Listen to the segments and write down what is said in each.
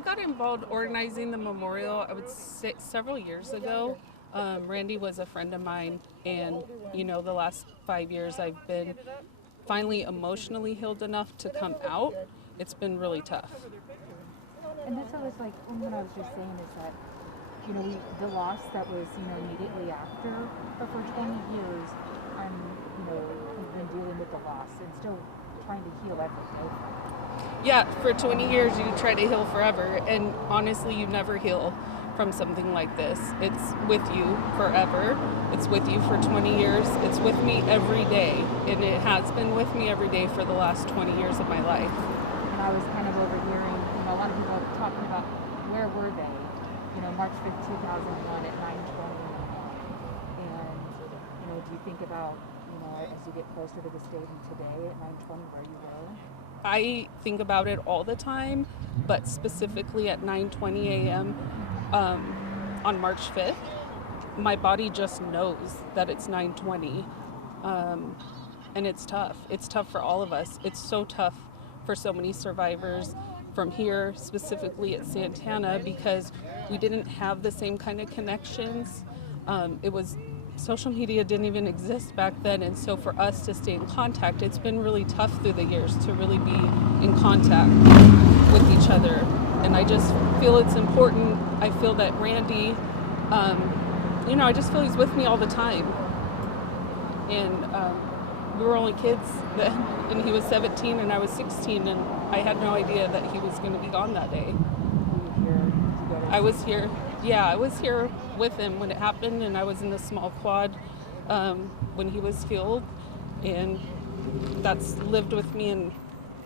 I got involved organizing the memorial, I would say, several years ago. Randy was a friend of mine, and the last 5 years I've been finally emotionally healed enough to come out. It's been really tough. And that's what I was like, what I was just saying is that, the loss that was, immediately after, but for 20 years, we've been dealing with the loss and still trying to heal every day. Yeah, for 20 years you try to heal forever, and honestly, you never heal from something like this. It's with you forever. It's with you for 20 years. It's with me every day, and it has been with me every day for the last 20 years of my life. And I was kind of overhearing, a lot of people talking about where were they, March 5th, 2001 at 9:20 and, do you think about, as you get closer to this date and today at 9:20 where you were? I think about it all the time, but specifically at 9:20 a.m. On March 5th, my body just knows that it's 9:20, and it's tough. It's tough for all of us. It's so tough for so many survivors from here, specifically at Santana, because we didn't have the same kind of connections. Social media didn't even exist back then, and so for us to stay in contact, it's been really tough through the years to really be in contact with each other. And I just feel it's important. I feel that Randy, I just feel he's with me all the time. And we were only kids then, and he was 17 and I was 16, and I had no idea that he was going to be gone that day. I was here. Yeah, I was here with him when it happened, and I was in the small quad when he was killed, and that's lived with me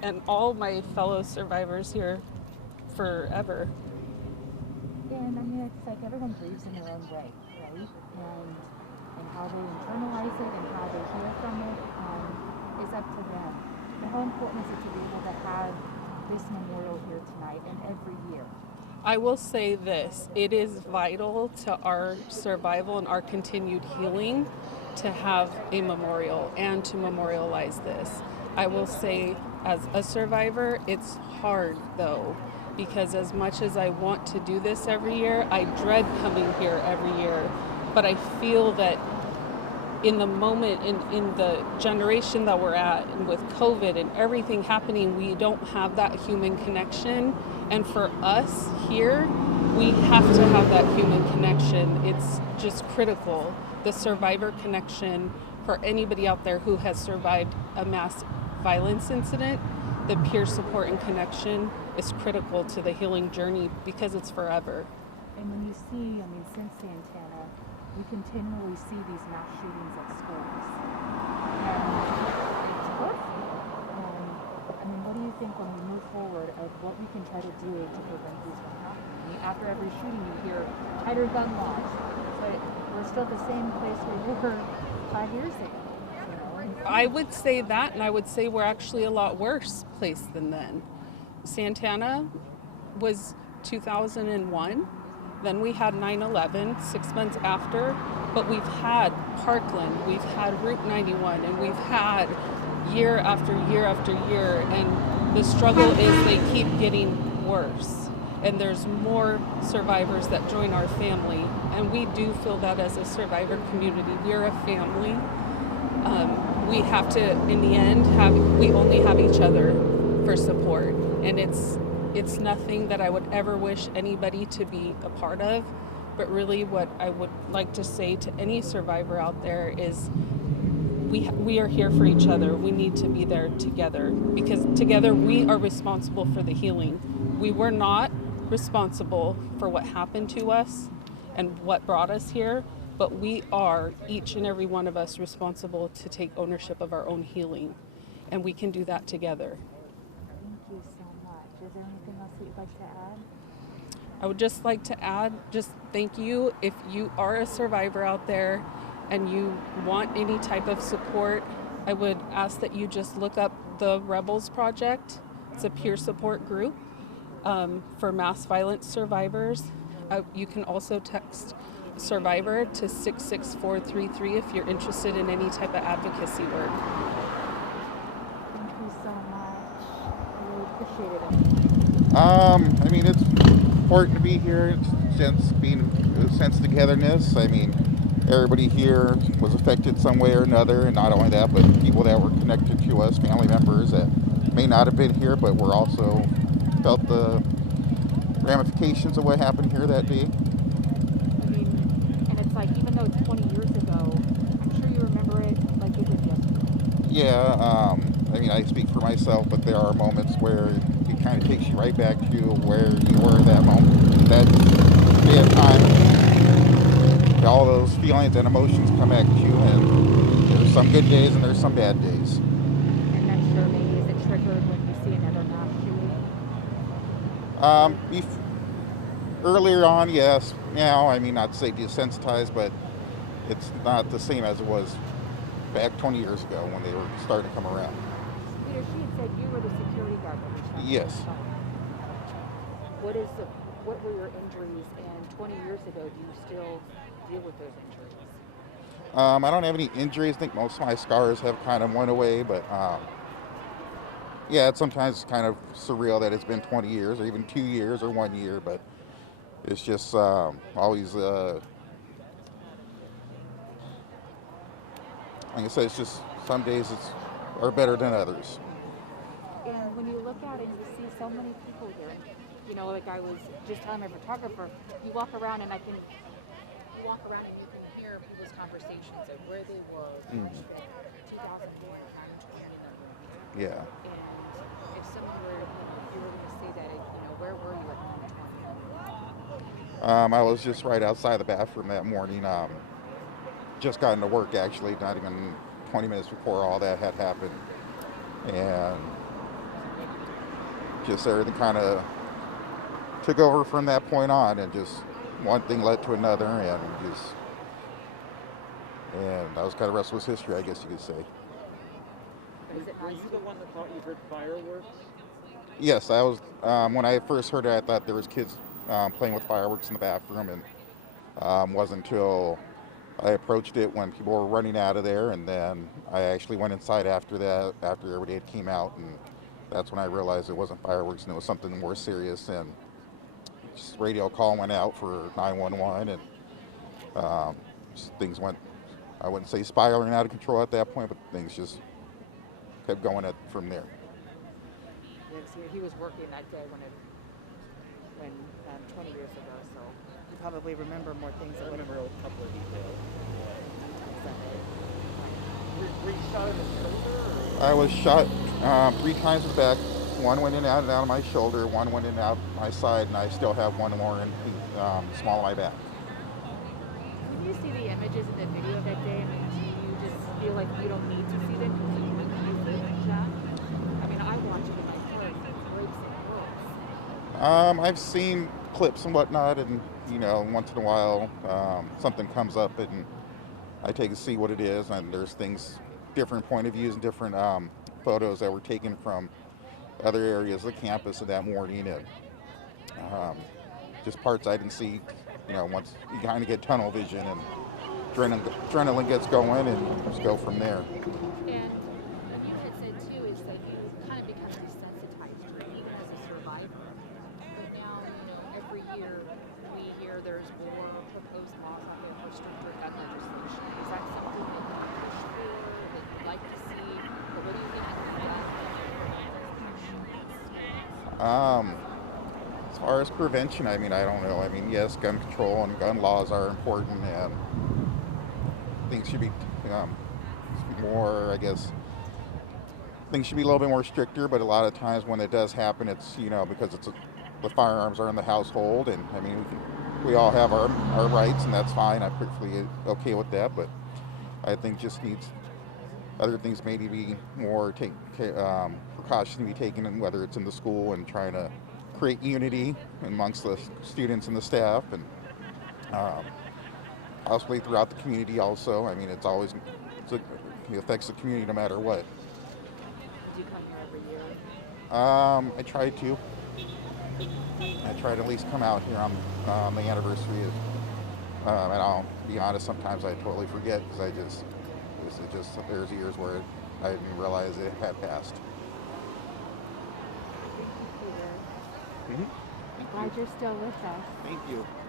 and all my fellow survivors here forever. Yeah, and it's like everyone grieves in their own way, right? And how they internalize it and how they heal from it is up to them. But how important is it to be able to have this memorial here tonight and every year? I will say this, it is vital to our survival and our continued healing to have a memorial and to memorialize this. I will say, as a survivor, it's hard though, because as much as I want to do this every year, I dread coming here every year. But I feel that in the moment, in the generation that we're at, and with COVID and everything happening, we don't have that human connection. And for us here, we have to have that human connection. It's just critical. The survivor connection for anybody out there who has survived a mass violence incident, the peer support and connection is critical to the healing journey because it's forever. And when you see, since Santana, we continually see these mass shootings at schools. And it's hurtful. What do you think when we move forward of what we can try to do to prevent these from happening? After every shooting you hear tighter gun laws, but we're still at the same place we were 5 years ago. I would say that, and I would say we're actually a lot worse place than then. Santana was 2001. Then we had 9/11 6 months after, but we've had Parkland, we've had Route 91, and we've had year after year after year, and the struggle is they keep getting worse. And there's more survivors that join our family, and we do feel that as a survivor community. We're a family. We have to, in the end, we only have each other for support, and it's nothing that I would ever wish anybody to be a part of, but really what I would like to say to any survivor out there is we are here for each other. We need to be there together, because together we are responsible for the healing. We were not responsible for what happened to us and what brought us here, but we are, each and every one of us, responsible to take ownership of our own healing, and we can do that together. Thank you so much. Is there anything else that you'd like to add? I would just like to add, just thank you. If you are a survivor out there and you want any type of support, I would ask that you just look up the Rebels Project. It's a peer support group for mass violence survivors. You can also text survivor to 66433 if you're interested in any type of advocacy work. Thank you so much. I really appreciate it. It's important to be here, sense of togetherness. I mean, everybody here was affected some way or another, and not only that, but people that were connected to us, family members that may not have been here, but were also felt the ramifications of what happened here that day. I mean, and it's like, even though it's 20 years ago, I'm sure you remember it like it was yesterday. Yeah, I mean, I speak for myself, but there are moments where it kind of takes you right back to where you were that moment, that day of time. All those feelings and emotions come back to you, and there's some good days and there's some bad days. And I'm sure maybe is it triggered when you see another mass shooting? Um, bef- Earlier on, yes. Now, I mean, not to say desensitized, but it's not the same as it was back 20 years ago when they were starting to come around. Peter, she had said you were the security guard that was shot. Yes. What were your injuries, and 20 years ago, do you still deal with those injuries? I don't have any injuries. I think most of my scars have kind of went away, but yeah, it's sometimes kind of surreal that it's been 20 years or even 2 years or 1 year, but it's just always, like I said, it's just some days are better than others. And when you look at it, you see so many people here. And, like I was just telling my photographer, you walk around and you can hear people's conversations of where they were in 2004 and 2020. Yeah. And if somebody were, if you were going to say that, where were you at 2020? I was just right outside the bathroom that morning. Just gotten to work actually, not even 20 minutes before all that had happened. And just everything kind of took over from that point on, and just one thing led to another, and that was kind of rest was history, I guess you could say. Were you the one that thought you heard fireworks? Yes, I was. When I first heard it, I thought there was kids playing with fireworks in the bathroom, and wasn't until I approached it when people were running out of there, and then I actually went inside after that, after everybody had came out, and that's when I realized it wasn't fireworks and it was something more serious. And just radio call went out for 911, and things went, I wouldn't say spiraling out of control at that point, but things just kept going from there. Yeah, so he was working that day when 20 years ago, so you probably remember more things. I remember a couple of details. Were you shot in the shoulder? I was shot 3 times in the back. One went in and out of my shoulder, one went in and out my side, and I still have one more in the small of my back. When you see the images in the video that day, I mean, do you just feel like you don't need to see them because you went through like that? I mean, I watch it in my car and it breaks and works. I've seen clips and whatnot, and once in a while something comes up, and I take to see what it is, and there's things, different point of views and different photos that were taken from other areas of the campus of that morning, and just parts I didn't see. Once you kind of get tunnel vision and adrenaline gets going, and just go from there. And what you had said too is that you kind of become desensitized to it even as a survivor. But now, every year we hear there's more proposed laws out there for stricter gun legislation. Is that something that you push for, that you'd like to see? Or what do you think can be done? As far as prevention, I mean, I don't know. I mean, yes, gun control and gun laws are important, and things should be more, I guess, things should be a little bit more stricter, but a lot of times when it does happen, it's, because the firearms are in the household, and I mean, we all have our rights, and that's fine. I'm perfectly okay with that, but I think just needs other things maybe be more precautions to be taken, and whether it's in the school and trying to create unity amongst the students and the staff, and possibly throughout the community also. I mean, it affects the community no matter what. Do you come here every year? I try to. I try to at least come out here on the anniversary of, and I'll be honest, sometimes I totally forget because there's years where I didn't realize it had passed. Thank you, Peter. Mm-hmm. Glad you're still with us. Thank you.